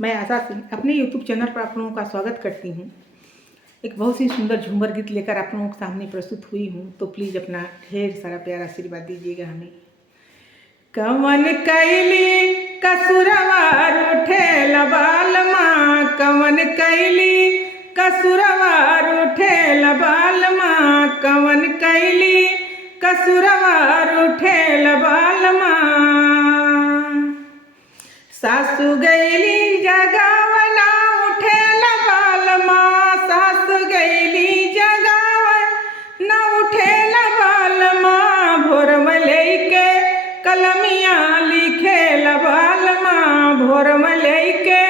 मैं आशा सिंह अपने YouTube channel पर आप लोगों का स्वागत करती हूँ। एक बहुत ही सुंदर झूमर गीत लेकर आप लोगों के सामने प्रस्तुत हुई हूँ, तो प्लीज़ अपना ढेर सारा प्यार आशीर्वाद दीजिएगा हमें। कवन कैली कसुरवार उठे लबाल माँ, कवन कैली कसुरवार उठे लबाल माँ, कवन कैली कसुरवार उठे लबाल माँ। सासु गैली जगावना उठे लबाल माँ, सासु गैली जगावना उठे लबाल माँ। भोर में लेके कलमिया लिखे लबाल माँ, भोर में लेके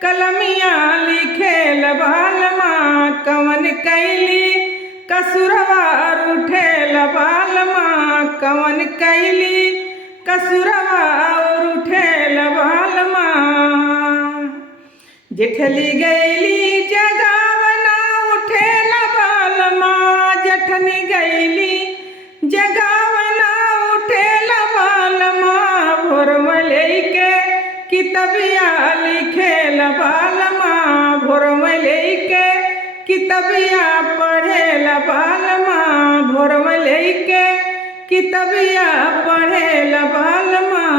कलमिया लिखे लबाल माँ। कवन कैली कसुरवार उठे लबाल माँ, कवन कैली कसुरवार उठे लबाल माँ। जेठली गैली जगावना उठे लबाल माँ, जेठनी गैली जगावना उठे लबाल माँ। भोर में लेके किताबिया लिखे लबाल माँ, भोर में लेके किताबिया पढ़े लबाल माँ, भोर में लेके किताबिया पढ़े लबाल माँ।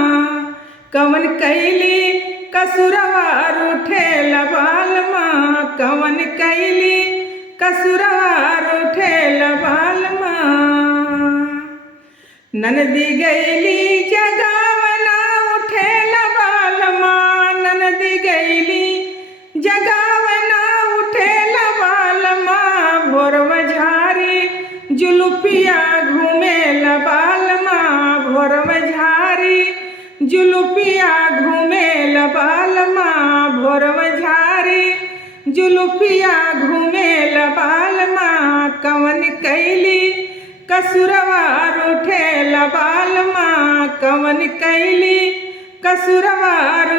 कवन कैली कसुरवार उठे लबाल माँ, कवन कैली कसुरवार उठे लबाल माँ। ननदी गैली जगावना उठे लबाल माँ, ननदी गैली जगावना उठे लबाल माँ। भोर में झारी जुलुपिया घूमे लबाल माँ, भोर में झारी जुलुपिया घूमे लबाल माँ, भोर में झारी जुलुपिया घूमे लबाल माँ। कवन कैली कसुरवार उठे लबाल माँ, कवन कैली कसुरवार